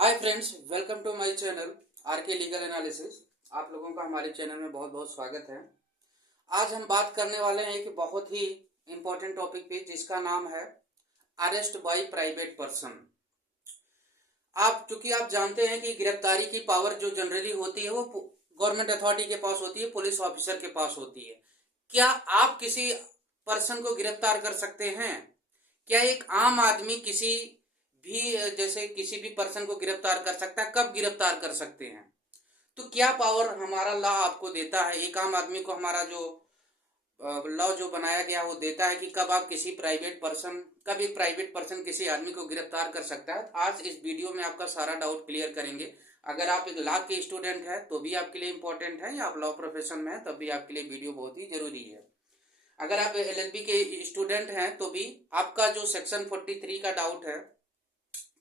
Hi friends, welcome to my channel RK legal analysis. आप लोगों का हमारे चैनल में बहुत बहुत स्वागत है। आज हम बात करने वाले हैं एक बहुत ही इम्पोर्टेंट टॉपिक पे जिसका नाम है अरेस्ट बाय प्राइवेट पर्सन। चूंकि आप जानते हैं कि गिरफ्तारी की पावर जो जनरली होती है वो गवर्नमेंट अथॉरिटी के पास होती है, पुलिस ऑफिसर के पास होती है। क्या आप किसी पर्सन को गिरफ्तार कर सकते हैं? क्या एक आम आदमी किसी भी पर्सन को गिरफ्तार कर सकता है? कब गिरफ्तार कर सकते हैं? तो क्या पावर हमारा लॉ आपको देता है? एक आम आदमी को हमारा जो लॉ जो बनाया गया वो देता है कि कब एक प्राइवेट पर्सन किसी आदमी को गिरफ्तार कर सकता है। आज इस वीडियो में आपका सारा डाउट क्लियर करेंगे। अगर आप एक लॉ के स्टूडेंट हैं तो भी आपके लिए इंपॉर्टेंट है, या आप लॉ प्रोफेशन में हैं तब भी आपके लिए वीडियो बहुत ही जरूरी है। अगर आप एलएलबी के स्टूडेंट हैं तो भी आपका जो सेक्शन 43 का डाउट है,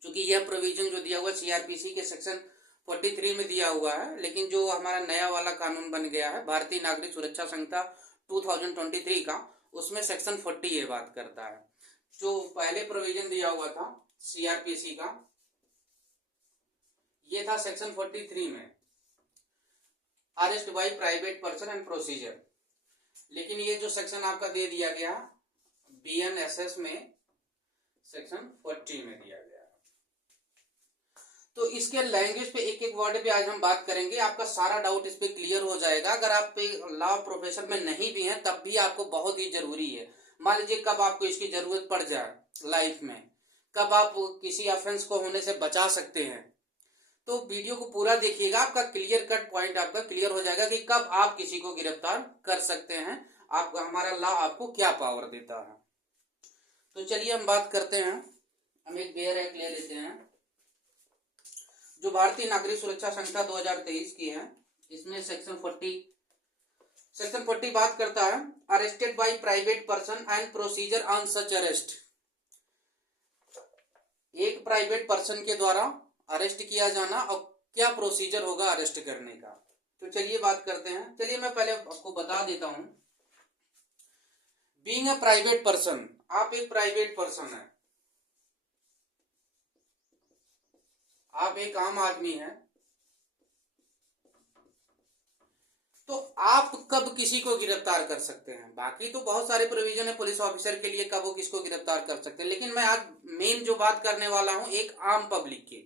क्योंकि यह प्रोविजन जो दिया हुआ सीआरपीसी के सेक्शन 43 में दिया हुआ है, लेकिन जो हमारा नया वाला कानून बन गया है भारतीय नागरिक सुरक्षा संहिता 2023 का, उसमें सेक्शन 40 ये बात करता है। जो पहले प्रोविजन दिया हुआ था सीआरपीसी का, ये था सेक्शन 43 में arrest by private person and procedure. लेकिन ये जो सेक्शन आपका दे दिया गया बीएनएसएस में सेक्शन 40 में दिया गया। तो इसके लैंग्वेज पे एक एक वर्ड पे आज हम बात करेंगे, आपका सारा डाउट इस पे क्लियर हो जाएगा। अगर आप लॉ प्रोफेशन में नहीं भी हैं तब भी आपको बहुत ही जरूरी है। मान लीजिए कब आपको इसकी जरूरत पड़ जाए लाइफ में, कब आप किसी ऑफेंस को होने से बचा सकते हैं, तो वीडियो को पूरा देखिएगा। आपका क्लियर कट पॉइंट आपका क्लियर हो जाएगा कि कब आप किसी को गिरफ्तार कर सकते हैं, हमारा लॉ आपको क्या पावर देता है। तो चलिए हम बात करते हैं। हम एक बेयर एक्ट ले लेते हैं जो भारतीय नागरिक सुरक्षा संहिता 2023 की है। इसमें सेक्शन 40 बात करता है arrested by private person and procedure on such arrest. एक प्राइवेट पर्सन के द्वारा अरेस्ट किया जाना और क्या प्रोसीजर होगा अरेस्ट करने का। तो चलिए बात करते हैं। चलिए मैं पहले आपको बता देता हूं। बीइंग अ प्राइवेट पर्सन, आप एक प्राइवेट पर्सन है, आप एक आम आदमी हैं, तो आप कब किसी को गिरफ्तार कर सकते हैं? बाकी तो बहुत सारे प्रोविजन है पुलिस ऑफिसर के लिए कब वो किसको गिरफ्तार कर सकते हैं, लेकिन मैं आज मेन जो बात करने वाला हूं एक आम पब्लिक की,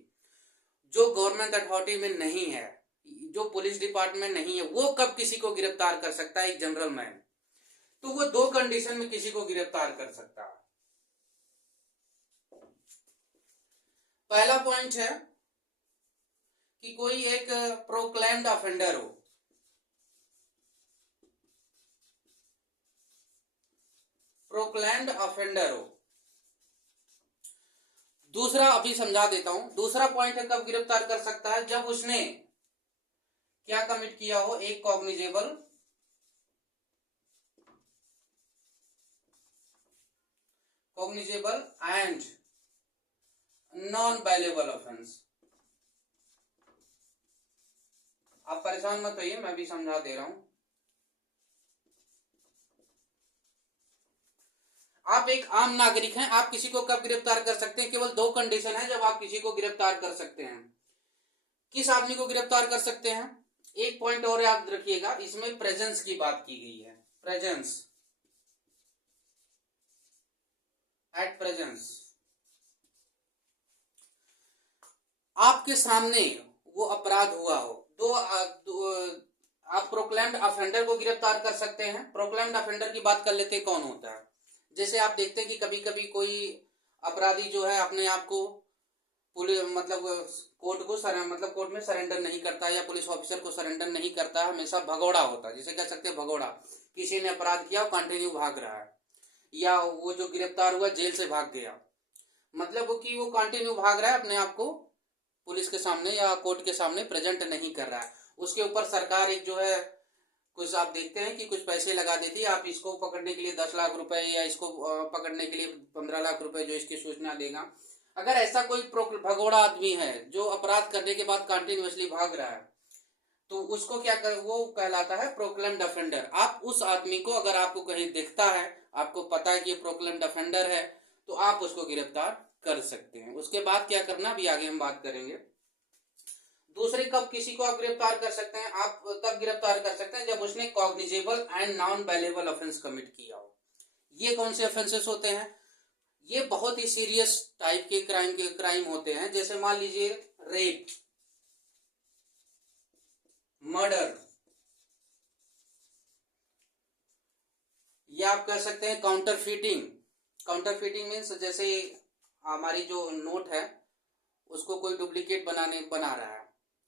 जो गवर्नमेंट अथॉरिटी में नहीं है, जो पुलिस डिपार्टमेंट नहीं है, वो कब किसी को गिरफ्तार कर सकता है? एक जनरल मैन। तो वो दो कंडीशन में किसी को गिरफ्तार कर सकता है। पहला पॉइंट है कि कोई एक प्रोक्लेम्ड ऑफेंडर हो। प्रोक्लेम्ड ऑफेंडर हो। दूसरा अभी समझा देता हूं। दूसरा पॉइंट है कब गिरफ्तार कर सकता है, जब उसने क्या कमिट किया हो, एक कॉग्निजेबल एंड नॉन बैलेबल ऑफेंस। आप परेशान मत होइए, मैं भी समझा दे रहा हूं। आप एक आम नागरिक हैं, आप किसी को कब गिरफ्तार कर सकते हैं? केवल दो कंडीशन है जब आप किसी को गिरफ्तार कर सकते हैं। किस आदमी को गिरफ्तार कर सकते हैं? एक पॉइंट और याद रखिएगा, इसमें प्रेजेंस की बात की गई है। प्रेजेंस, एट प्रेजेंस, आपके सामने वो अपराध हुआ हो। आप प्रोक्लेम्ड ऑफेंडर को गिरफ्तार कर सकते हैं। प्रोक्लेम्ड ऑफेंडर की बात कर लेते हैं, कौन होता है? जैसे आप देखते हैं कि कभी कभी कोई अपराधी जो है अपने आप को पुलिस कोर्ट में सरेंडर नहीं करता, या पुलिस ऑफिसर को सरेंडर नहीं करता, हमेशा भगौड़ा होता है, जिसे कह सकते हैं भगौड़ा। किसी ने अपराध किया, कंटिन्यू भाग रहा है, या वो जो गिरफ्तार हुआ जेल से भाग गया, मतलब वो कि वो कंटिन्यू भाग रहा है, अपने आप को पुलिस के सामने या कोर्ट के सामने प्रेजेंट नहीं कर रहा है। उसके ऊपर सरकार एक जो है कुछ आप देखते हैं कि कुछ पैसे लगा देती है, आप इसको पकड़ने के लिए 10 लाख रुपए, या इसको पकड़ने के लिए 15 लाख रुपए जो इसकी सूचना देगा। अगर ऐसा कोई भगोड़ा आदमी है जो अपराध करने के बाद कंटिन्यूअसली भाग रहा है, तो उसको वो कहलाता है प्रोक्लेम्ड ऑफेंडर। आप उस आदमी को अगर आपको कहीं दिखता है, आपको पता है कि ये प्रोक्लेम्ड ऑफेंडर है, तो आप उसको गिरफ्तार कर सकते हैं। उसके बाद क्या करना भी आगे हम बात करेंगे। दूसरे कब किसी को आप गिरफ्तार कर सकते हैं, आप तब गिरफ्तार कर सकते हैं जब उसने cognizable and non bailable offence commit किया हो। ये कौन से ऑफेंसेस होते हैं? ये बहुत ही सीरियस टाइप के क्राइम होते हैं, जैसे मान लीजिए रेप, मर्डर, या आप कह सकते हैं काउंटरफीटिंग। काउंटरफीटिंग मीन्स जैसे हमारी जो नोट है उसको कोई डुप्लीकेट बना रहा है,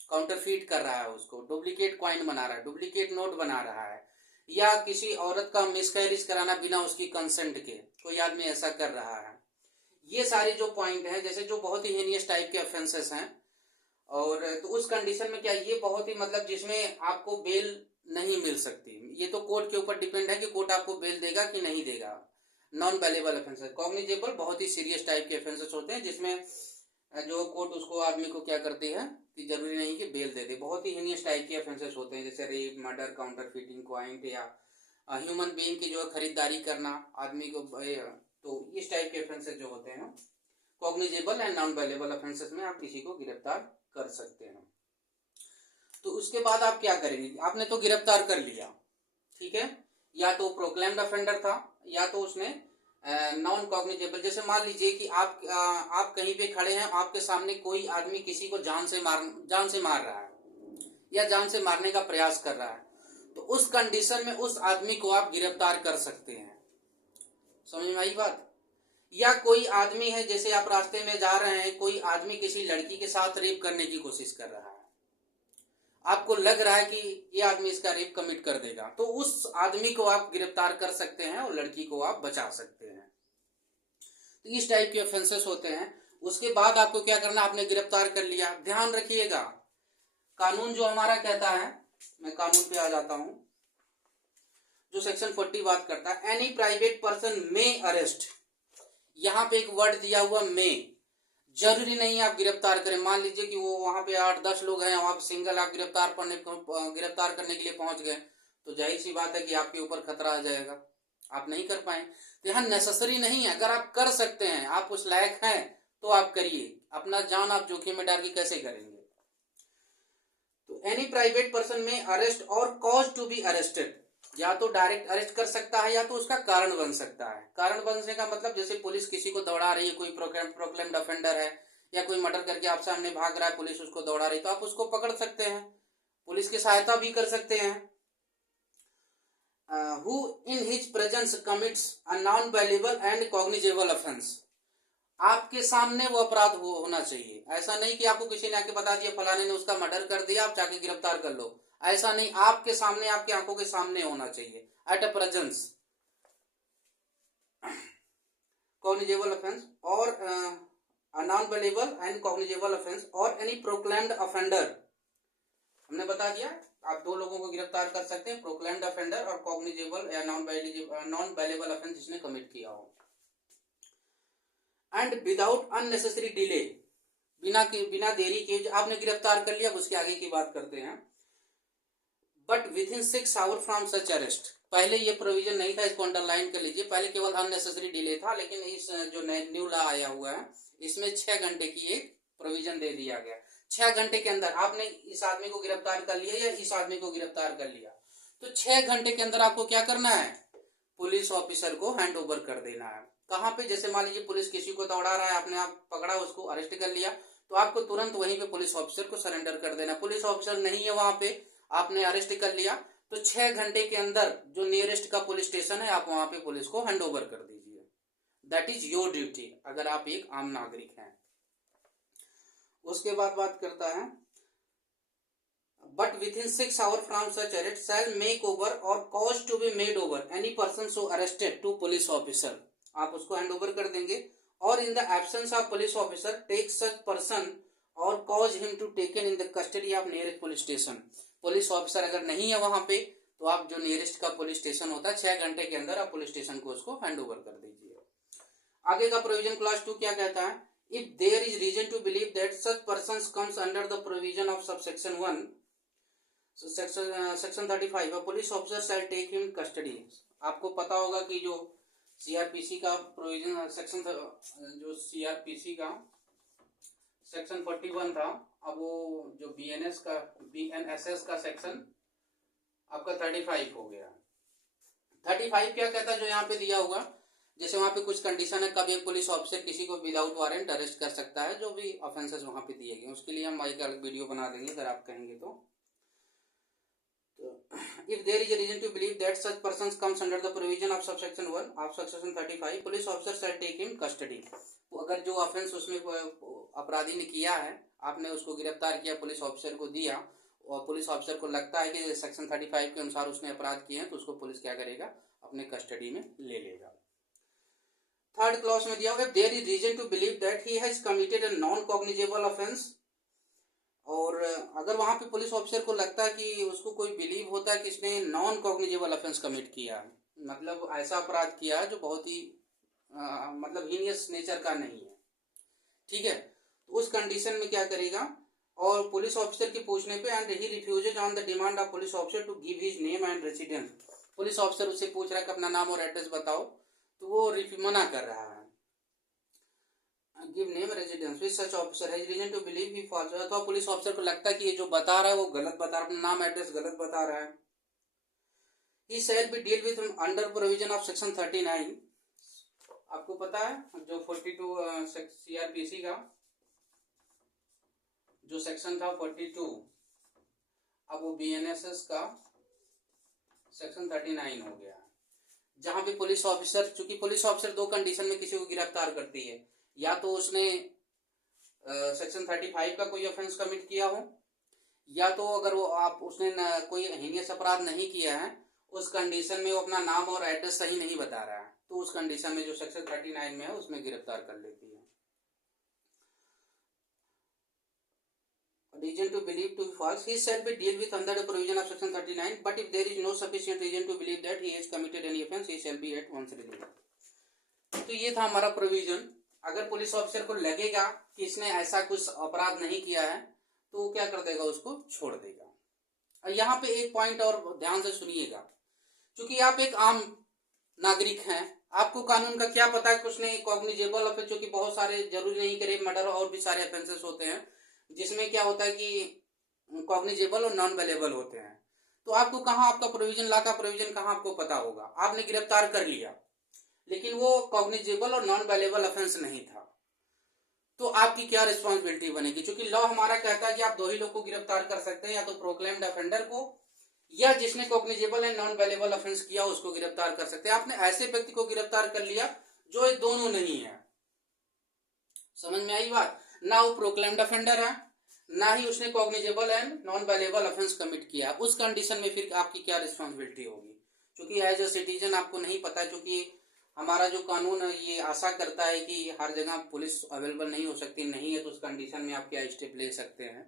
काउंटरफीट कर रहा है, उसको डुप्लीकेट कॉइन बना रहा है, डुप्लीकेट नोट बना रहा है, या किसी औरत का मिसकैरेज कराना बिना उसकी कंसेंट के, कोई आदमी ऐसा कर रहा है। ये सारे जो पॉइंट हैं, जैसे जो बहुत ही हेनियस टाइप के ऑफेंसेस हैं, और तो उस कंडीशन में क्या, ये बहुत ही मतलब जिसमें आपको बेल नहीं मिल सकती। ये तो कोर्ट के ऊपर डिपेंड है कि कोर्ट आपको बेल देगा कि नहीं देगा। नॉन बेलेबल ऑफेंसेस, कॉग्निजेबल बहुत ही सीरियस टाइप के ऑफेंसेस होते हैं, जिसमें जो कोर्ट उसको आदमी को क्या करती है कि जरूरी नहीं कि बेल दे दे। बहुत ही हीनियस टाइप के ऑफेंसेस होते हैं, जैसे रेप, मर्डर, काउंटरफीटिंग, क्वाइंट, या ह्यूमन बीइंग की जो है खरीदारी करना आदमी को, तो इस टाइप के ऑफेंसेस जो होते हैं cognizable and non bailable offences में आप किसी को गिरफ्तार कर सकते हैं। तो उसके बाद आप क्या करेंगे, आपने तो गिरफ्तार कर लिया, ठीक है, या तो प्रोक्लेम्ड ऑफेंडर था या तो उसने नॉन कॉग्निजेबल। जैसे मान लीजिए कि आप कहीं पे खड़े हैं, आपके सामने कोई आदमी किसी को जान से मार रहा है या जान से मारने का प्रयास कर रहा है, तो उस कंडीशन में उस आदमी को आप गिरफ्तार कर सकते हैं। समझ में आई बात? या कोई आदमी है, जैसे आप रास्ते में जा रहे हैं, कोई आदमी किसी लड़की के साथ रेप करने की कोशिश कर रहा है, आपको लग रहा है कि ये आदमी इसका रेप कमिट कर देगा, तो उस आदमी को आप गिरफ्तार कर सकते हैं और लड़की को आप बचा सकते हैं। तो इस टाइप के ऑफेंसेस होते हैं। उसके बाद आपको क्या करना, आपने गिरफ्तार कर लिया, ध्यान रखिएगा कानून जो हमारा कहता है, मैं कानून पे आ जाता हूं, जो सेक्शन 40 बात करता है, एनी प्राइवेट पर्सन में अरेस्ट। यहां पे एक वर्ड दिया हुआ में, जरूरी नहीं आप गिरफ्तार करें। मान लीजिए कि वो वहां पे 8-10 लोग हैं, वहां पे सिंगल आप गिरफ्तार करने के लिए पहुंच गए, तो जाहिर सी बात है कि आपके ऊपर खतरा आ जाएगा, आप नहीं कर पाए। तो यहाँ नेसेसरी नहीं है, अगर आप कर सकते हैं, आप उस लायक हैं, तो आप करिए। अपना जान आप जोखिम में डाल के कैसे करेंगे? तो एनी प्राइवेट पर्सन में अरेस्ट और कॉज टू बी अरेस्टेड, या तो डायरेक्ट अरेस्ट कर सकता है या तो उसका कारण बन सकता है। कारण बनने का मतलब, जैसे पुलिस किसी को दौड़ा रही है, कोई प्रोक्लेम्ड ऑफेंडर है या कोई मर्डर करके आप सामने भाग रहा है, पुलिस उसको दौड़ा रही, तो आप उसको पकड़ सकते हैं, पुलिस की सहायता भी कर सकते हैं। who in his presence commits a non-bailable and cognizable offense, आपके सामने वो अपराध होना चाहिए। ऐसा नहीं कि आपको किसी ने आके बता दिया फलाने ने उसका मर्डर कर दिया, आप जाके गिरफ्तार कर लो, ऐसा नहीं, आपके सामने, आपकी आंखों के सामने होना चाहिए, at a presence. Cognizable offence और non bailable and cognizable offence और एनी प्रोक्लेम्ड ऑफेंडर, हमने बता दिया आप दो लोगों को गिरफ्तार कर सकते हैं, प्रोक्लेम्ड ऑफेंडर और कॉग्निजेबल या नॉन बेलेबल ऑफेंस जिसने कमिट किया हो। एंड विदाउट अननेसेसरी डिले, बिना देरी के, आपने गिरफ्तार कर लिया, उसके आगे की बात करते हैं। But within 6 hour from such arrest, पहले ये प्रोविजन नहीं था, इसको अंडरलाइन कर लीजिए, पहले केवल अननेसेसरी डिले था, लेकिन इस जो न्यू लॉ आया हुआ है इसमें 6 घंटे की एक प्रोविजन दे दिया गया। 6 घंटे के अंदर आपने इस आदमी को गिरफ्तार कर लिया या इस आदमी को गिरफ्तार कर लिया, तो 6 घंटे के अंदर आपको क्या करना है, पुलिस ऑफिसर को हैंड ओवर कर देना है। कहाँ पे, जैसे मान लीजिए पुलिस किसी को दौड़ा रहा है, आपने आप पकड़ा, उसको अरेस्ट कर लिया, तो आपको तुरंत वहीं पे पुलिस ऑफिसर को सरेंडर कर देना। पुलिस ऑफिसर नहीं है वहां पे, आपने अरेस्ट कर लिया, तो 6 घंटे के अंदर जो नियरेस्ट का पुलिस स्टेशन है, आप वहां पे पुलिस को हैंड ओवर कर दीजिए। दैट इज योर ड्यूटी, अगर आप एक आम नागरिक हैं। उसके बाद बात करता है, but within 6 hour from such arrest shall make over और cause to be made over any person so arrested to police officer, आप उसको हैंड ओवर कर देंगे। और in the absence of police officer take such person और cause him to taken in the custody of nearest police station, police officer अगर नहीं है वहां पे, तो आप जो नियरेस्ट का पुलिस स्टेशन होता है, 6 घंटे के अंदर आप पुलिस स्टेशन को उसको हैंड ओवर कर दीजिए। आगे का प्रोविजन क्लास 2 क्या कहता है, if there is reason to believe that such person comes under the provision of subsection 1 section 35, police officer shall take him custody. आपको पता होगा कि जो सीआरपीसी का प्रोविजन सेक्शन, जो सीआरपीसी का सेक्शन 41 था, अब वो जो BNSS का सेक्शन आपका 35 हो गया। 35 क्या कहता है जो यहाँ पे दिया हुआ, जैसे वहाँ पे कुछ कंडीशन है, कब एक पुलिस ऑफिसर किसी को विदाउट वारंट अरेस्ट कर सकता है, जो भी ऑफेंसेस वहाँ पे दिए गए, उसके लिए हम एक अलग वीडियो बना देंगे अगर आप कहेंगे तो if there is a reason to believe that such persons comes under the provision of subsection 1 of section 35, police officer shall take him custody। अगर जो ऑफेंस उसमें अपराधी ने किया है, आपने उसको गिरफ्तार किया, पुलिस ऑफिसर को दिया, और पुलिस ऑफिसर को लगता है कि सेक्शन 35 के अनुसार उसने अपराध किए हैं, तो उसको पुलिस क्या करेगा, अपने कस्टडी में ले लेगा। थर्ड क्लॉज में दिया हुआ, there is reason to believe that he has committed a non cognizable offence, और अगर वहां पे पुलिस ऑफिसर को लगता है कि उसको कोई बिलीव होता है कि इसने नॉन कॉग्निजेबल ऑफेंस कमिट किया है, मतलब ऐसा अपराध किया है जो बहुत ही मतलब हीनियस नेचर का नहीं है, ठीक है, तो उस कंडीशन में क्या करेगा, और पुलिस ऑफिसर के पूछने पे and he refuses on the demand of police officer to give his name and residence, police officer उससे पूछ रहा है कि अपना नाम और एड्रेस बताओ, तो वो मना कर रहा है, give name residence which such officer has reason to believe he falls, अथवा पुलिस ऑफिसर को लगता है कि ये जो बता रहा है वो गलत बता रहा है, अपना नाम एड्रेस गलत बता रहा है, he shall be deal with under provision of section 39। आपको पता है जो 42 CRPC का जो सेक्शन था 42, अब वो BNSS का सेक्शन 39 हो गया, जहां पे पुलिस ऑफिसर, चूंकि पुलिस ऑफिसर दो कंडीशन में किसी को गिरफ्तार करती है, या तो उसने सेक्शन 35 का कोई ऑफेंस कमिट किया हो, या तो अगर वो उसने कोई हीनियस अपराध नहीं किया है, उस कंडीशन में वो अपना नाम और एड्रेस सही नहीं बता रहा है, तो उस कंडीशन में जो सेक्शन 39 में है उसमें गिरफ्तार कर लेती है। Reason to believe to be false, he shall be dealt with under the provision of section 39, but if there is no sufficient reason to believe that he has committed any offence, he shall be at once released। तो ये था हमारा provision, अगर police officer को लगेगा कि इसने ऐसा कुछ अपराध नहीं किया है, तो वो क्या कर देगा, उसको छोड़ देगा। और यहाँ पे एक पॉइंट और ध्यान से सुनिएगा, क्योंकि आप एक आम नागरिक हैं, आपको कानून का क्या पता है कि उसने कॉग्निजेबल ऑफेंस, जो कि बहुत सारे, जरूरी नहीं करे मर्डर और भी सारे ऑफेंसेस होते हैं जिसमें क्या होता है कि कॉग्निजेबल और नॉन वेलेबल होते हैं, तो आपको कहाँ, आपका प्रोविजन, ला का प्रोविजन कहाँ आपको पता होगा। आपने गिरफ्तार कर लिया लेकिन वो कॉग्निजेबल और नॉन वेलेबल ऑफेंस नहीं था, तो आपकी क्या रिस्पॉन्सिबिलिटी बनेगी, क्योंकि लॉ हमारा कहता है कि आप दो ही लोग को गिरफ्तार कर सकते हैं, या तो प्रोक्लेम्ड ऑफेंडर को, या जिसने कॉग्निजेबल एंड नॉन वेलेबल ऑफेंस किया उसको गिरफ्तार कर सकते हैं। आपने ऐसे व्यक्ति को गिरफ्तार कर लिया जो ये दोनों नहीं है, समझ में आई बात, ना वो प्रोक्लेम्ड ऑफेंडर है, ना ही उसने cognizable and non वेलेबल offence commit किया, उस कंडीशन में फिर आपकी क्या रिस्पॉन्सिबिलिटी होगी, क्योंकि एज अ सिटीजन आपको नहीं पता, क्योंकि हमारा जो कानून है ये आशा करता है कि हर जगह पुलिस अवेलेबल नहीं हो सकती, नहीं है तो उस कंडीशन में आप क्या स्टेप ले सकते हैं,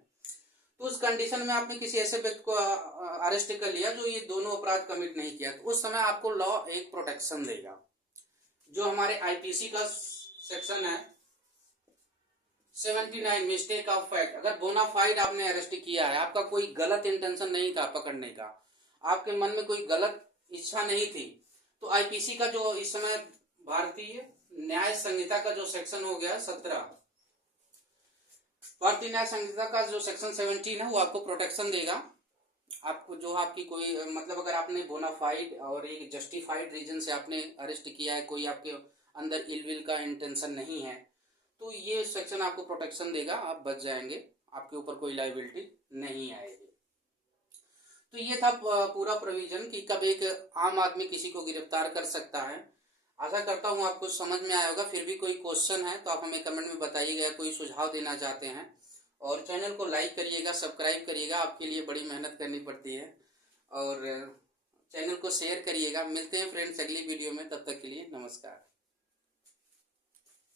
तो उस कंडीशन में आपने किसी ऐसे व्यक्ति को अरेस्ट कर लिया जो ये दोनों अपराध कमिट नहीं किया, तो उस समय आपको लॉ एक प्रोटेक्शन देगा, जो हमारे IPC का सेक्शन है 79 मिस्टेक ऑफ फैक्ट। अगर बोनाफाइड आपने अरेस्ट किया है, आपका कोई गलत इंटेंशन नहीं था पकड़ने का, आपके मन में कोई गलत इच्छा नहीं थी, तो IPC का जो इस समय भारतीय न्याय संहिता का जो सेक्शन हो गया 17, भारतीय न्याय संहिता का जो सेक्शन 17 है वो आपको प्रोटेक्शन देगा। आपको जो आपकी कोई मतलब अगर आपने बोनाफाइड और एक जस्टिफाइड रीजन से आपने अरेस्ट किया है, कोई आपके अंदर इलविल का इंटेंशन नहीं है, तो ये सेक्शन आपको प्रोटेक्शन देगा, आप बच जाएंगे, आपके ऊपर कोई लायबिलिटी नहीं आएगी। तो ये था पूरा प्रोविजन कि कब एक आम आदमी किसी को गिरफ्तार कर सकता है। आशा करता हूँ आपको समझ में आया होगा। फिर भी कोई क्वेश्चन है तो आप हमें कमेंट में बताइएगा, कोई सुझाव देना चाहते हैं, और चैनल को लाइक करिएगा, सब्सक्राइब करिएगा, आपके लिए बड़ी मेहनत करनी पड़ती है, और चैनल को शेयर करिएगा। मिलते हैं फ्रेंड्स अगली वीडियो में, तब तक के लिए नमस्कार।